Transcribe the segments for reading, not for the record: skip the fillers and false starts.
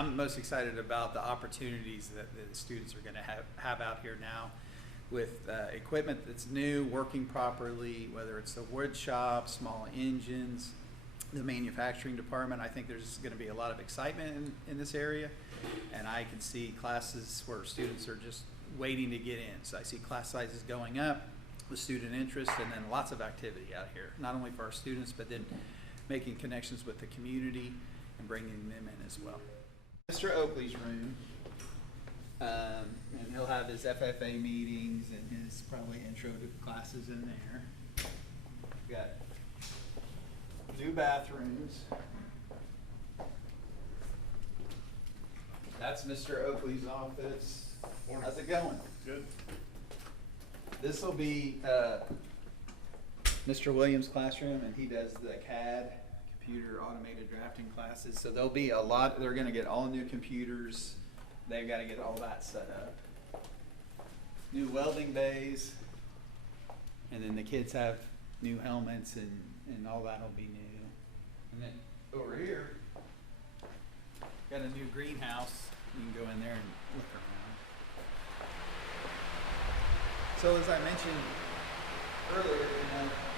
I'm most excited about the opportunities that the students are going to have out here now with equipment that's new, working properly, whether it's the wood shop, small engines, the manufacturing department. I think there's going to be a lot of excitement in this area, and I can see classes where students are just waiting to get in. So I see class sizes going up, the student interest, and then lots of activity out here, not only for our students, but then making connections with the community and bringing them in as well. Mr. Oakley's room, and he'll have his FFA meetings and his probably intro to classes in there. We've got 2 bathrooms. That's Mr. Oakley's office. How's it going? Good. This will be Mr. Williams' classroom, and he does the CAD, computer automated drafting classes. So there'll be a lot. They're going to get all new computers. They've got to get all that set up. New welding bays, and then the kids have new helmets, and all that will be new. And then over here, got a new greenhouse. You can go in there and look around. So as I mentioned earlier,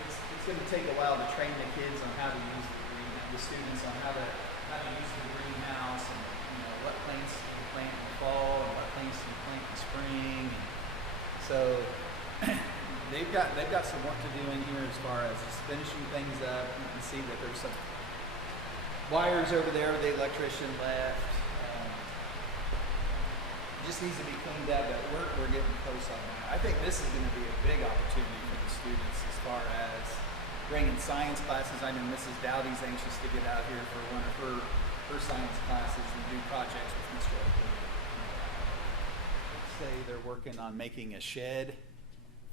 it's going to take a while to train the kids on how to use the greenhouse, the students on how to use the greenhouse, and what plants to plant in the fall and what plants to plant in the spring. And so they've got some work to do in here as far as just finishing things up. You can see that there's some wires over there the electrician left. Just needs to be cleaned up, but we're getting close on that. I think this is going to be a big opportunity for the students as far as bringing science classes. I know Mrs. Dowdy's anxious to get out here for one of her science classes and do projects with Mr. Oakley. Say they're working on making a shed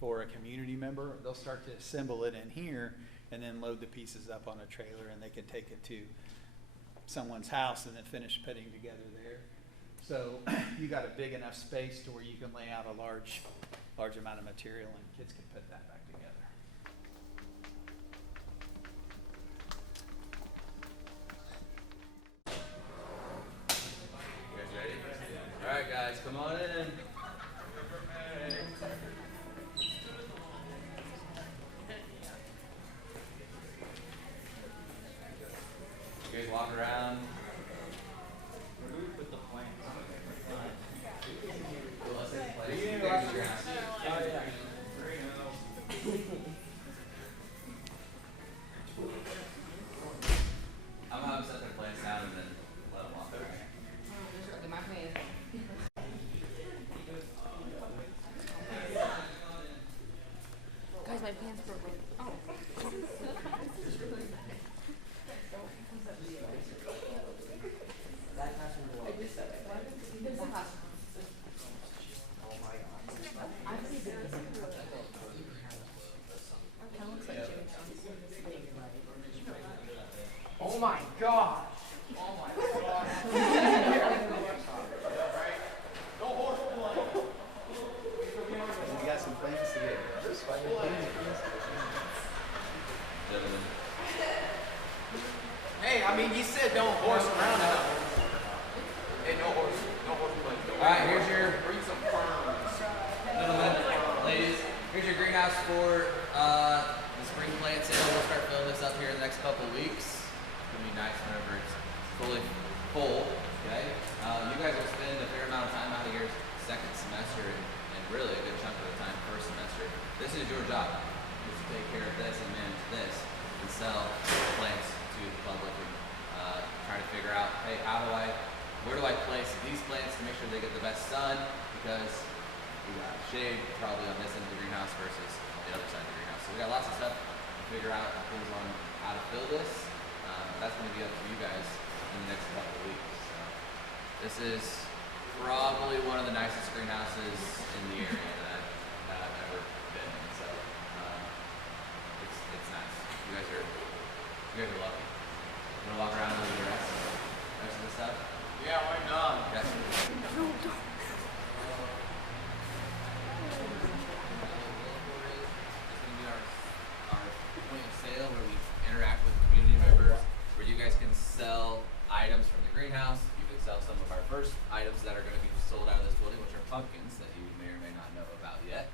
for a community member. They'll start to assemble it in here and then load the pieces up on a trailer, and they can take it to someone's house and then finish putting together there. So you got a big enough space to where you can lay out a large amount of material, and kids can put that back together. You guys ready? All right, guys, come on in. You guys walk around. Where do we put the plants? I'm gonna have them set their plants down and then let them walk around. Guys, my pants broke. Oh. Oh my gosh! Oh my gosh! We got some plans to get. Hey, I mean, you said don't horse around out. Hey, no horse play. All right, here's your Bring some ferns. gentlemen, ladies. Here's your greenhouse for the spring plants. We'll start filling this up here in the next couple of weeks. It's gonna be nice whenever it's fully full. Okay. You guys will spend a fair amount of time out of your second semester and really a good chunk of the time first semester. This is your job, is to take care of this and manage this and sell plants to the public and try to figure out, hey, where do I place these plants to make sure they get the best sun, because we got shade probably on this end of the greenhouse versus on the other side of the greenhouse. So we got lots of stuff to figure out things on how to fill this. That's going to be up to you guys in the next couple of weeks. So this is probably one of the nicest greenhouses in the area that I've ever been in. So it's nice. You guys are lucky. You want to walk around and do the rest of the stuff? Yeah, why not? Yes. Our point of sale where we interact with community members, where you guys can sell items from the greenhouse. You can sell some of our first items that are going to be sold out of this building, which are pumpkins that you may or may not know about yet.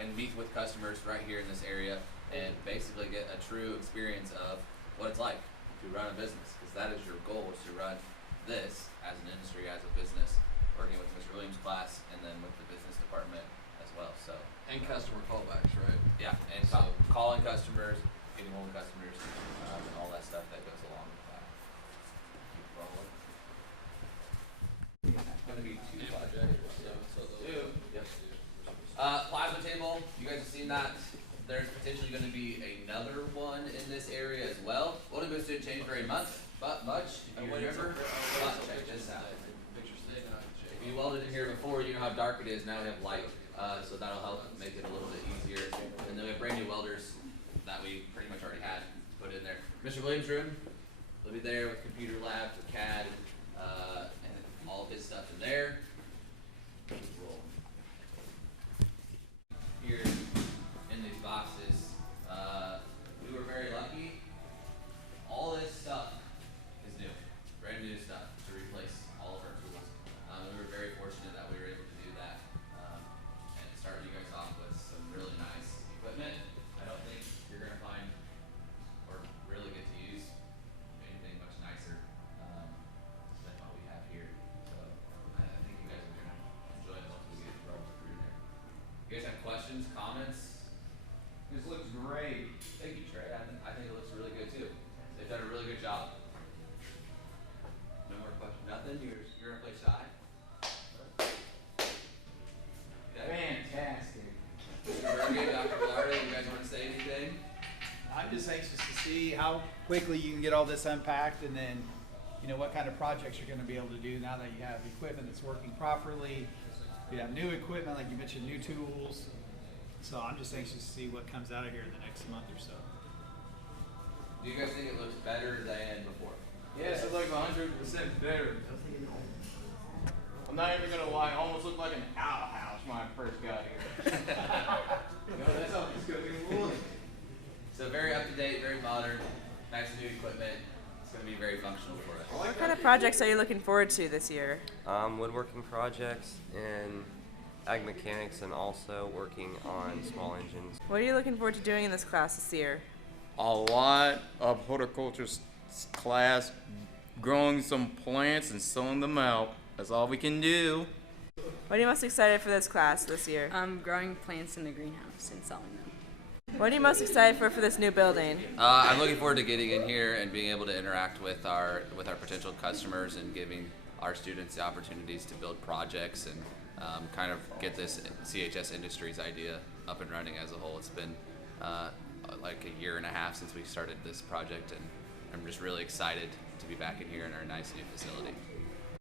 And meet with customers right here in this area and basically get a true experience of what it's like to run a business, because that is your goal, is to run this as an industry, as a business, working with Mr. Williams' class and then with the business department as well. So And customer callbacks, right? yeah, and calling customers, getting hold of customers, and all that stuff that goes along with that. Keep rolling. It's gonna be two projects. Two. Yep. Plasma table, you guys have seen that. There's potentially gonna be another one in this area as well. Only goes didn't change very much, if you remember. But check this out. If you welded in here before, you know how dark it is. Now we have light, so that'll help make it a little bit easier. And then we have brand new welders that we pretty much already had put in there. Mr. Williams' room, he'll be there with computer lab, with CAD, and all of his stuff in there. Roll. Here in these boxes, we were very lucky. All this stuff is new, brand new stuff to replace all of our tools. We were very fortunate that we were able to do that and start you guys off with some really nice equipment. I don't think you're gonna find or really get to use anything much nicer than what we have here. So I think you guys are gonna enjoy it once we get rolling through there. You guys have questions, comments? This looks great. Thank you, Trey. I think it looks really good too. They've done a really good job. No more questions. Nothing. You're gonna play shy. Okay. Fantastic. Mr. Bergen, Dr. Velarde, you guys want to say anything? I'm just anxious to see how quickly you can get all this unpacked, and then, you know, what kind of projects you're gonna be able to do now that you have equipment that's working properly. You have new equipment, like you mentioned, new tools. So I'm just anxious to see what comes out of here in the next month or so. Do you guys think it looks better than before? Yes, it looks 100% better. I'm not even gonna lie, it almost looked like an outhouse when I first got here. That's how it's gonna be wood. So very up to date, very modern, nice new equipment. It's going to be very functional for us. What kind of projects are you looking forward to this year? Woodworking projects and ag mechanics, and also working on small engines. What are you looking forward to doing in this class this year? A lot of horticulture class, growing some plants and sowing them out. That's all we can do. What are you most excited for this class this year? Growing plants in the greenhouse and selling them. What are you most excited for this new building? I'm looking forward to getting in here and being able to interact with our potential customers and giving our students the opportunities to build projects and kind of get this CHS Industries idea up and running as a whole. It's been like a year and a half since we started this project, and I'm just really excited to be back in here in our nice new facility.